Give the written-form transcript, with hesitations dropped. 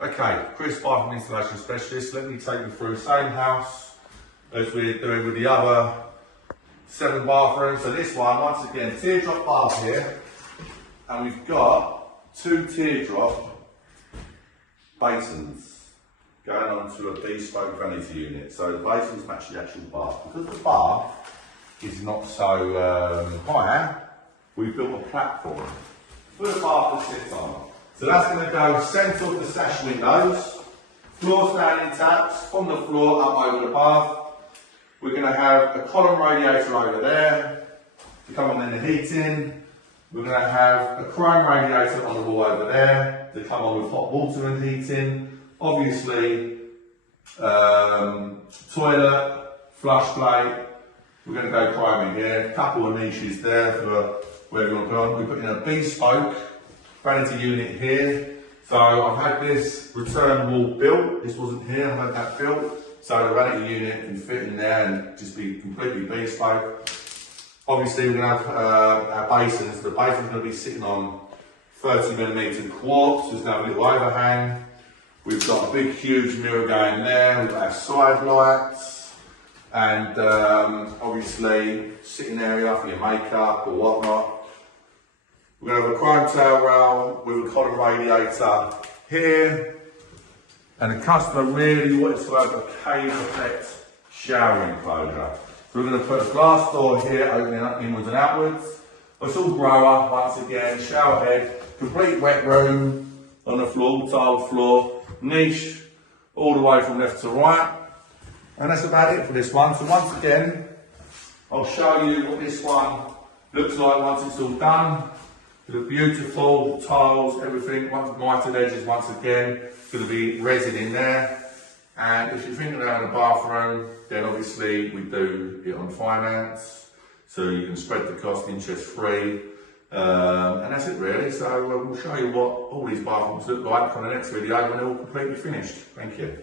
Okay, Chris, bathroom installation specialist. Let me take you through the same house as we're doing with the other 7 bathrooms. So this one, once again, teardrop bath here, and we've got 2 teardrop basins going onto a bespoke vanity unit. So the basins match the actual bath. Because the bath is not so high, we've built a platform for the bath to sit on. So that's going to go centre of the sash windows, floor standing taps from the floor up over the bath. We're going to have a column radiator over there to come on in the heating. We're going to have a chrome radiator on the wall over there to come on with hot water and heating. Obviously, toilet, flush plate. We're going to go chrome in here. A couple of niches there for where we want to put on. We put in a bespoke vanity unit here. So I've had this return wall built. This wasn't here, I've had that built. So the vanity unit can fit in there and just be completely bespoke. Obviously we're going to have our basins. The basin's going to be sitting on 30mm quartz. There's now a little overhang. We've got a big huge mirror going there. We've got our side lights and obviously sitting area for your makeup or whatnot. We're going to have a chrome tail rail with a column radiator here. And the customer really wants to have a cave effect shower enclosure. So we're going to put a glass door here, opening up inwards and outwards. It's all grower, once again, shower head, complete wet room on the floor, tiled floor, niche all the way from left to right. And that's about it for this one. So once again, I'll show you what this one looks like once it's all done. The beautiful tiles, everything, mitred edges once again, going to be resin in there. And if you're thinking about a bathroom, then obviously we do it on finance, so you can spread the cost interest free. And that's it really, so we'll show you what all these bathrooms look like on the next video when they're all completely finished. Thank you.